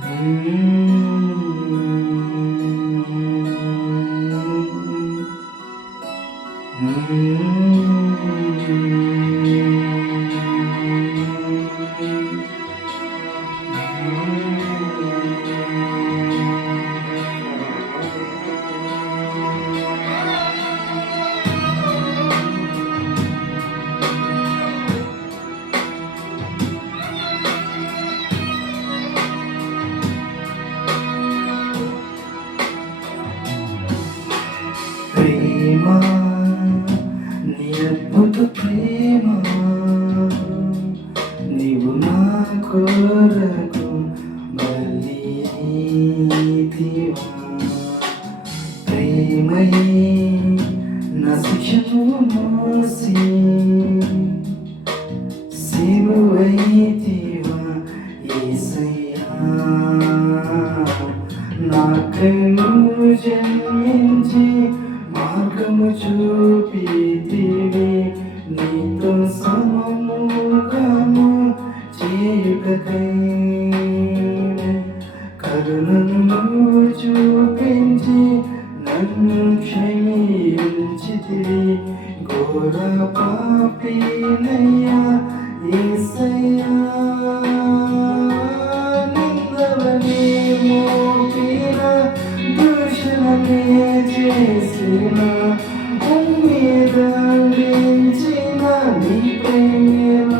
ప్రేమ ప్రేమ? నీవు నా కొరకు బలి ప్రేమయే నా శిక్షను మోసి. శిలువైతివా యేసయ్యా నాకను జన్మించి మార్గము చూపితివి నీతో సమముఖము చేయుటకై కరుణను చూపించి నన్ను క్షమించితివి. ఘోర పాపినయ్యా యేసయ్యా నిందవని మోపిన దూషణమే చేసిన నీ ప్రేమ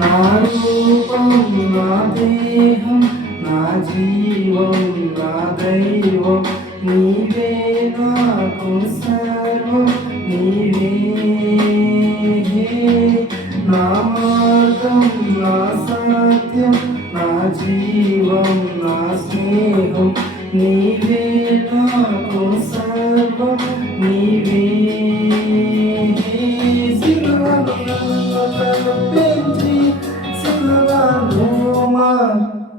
నా రూపం నా దేహం నా జీవం నా దైవం నీవే నాకు సర్వం నీవే. నా మార్గం నా సత్యం నా జీవం నా స్నేహం నీవే నాకు సర్వం నీవే.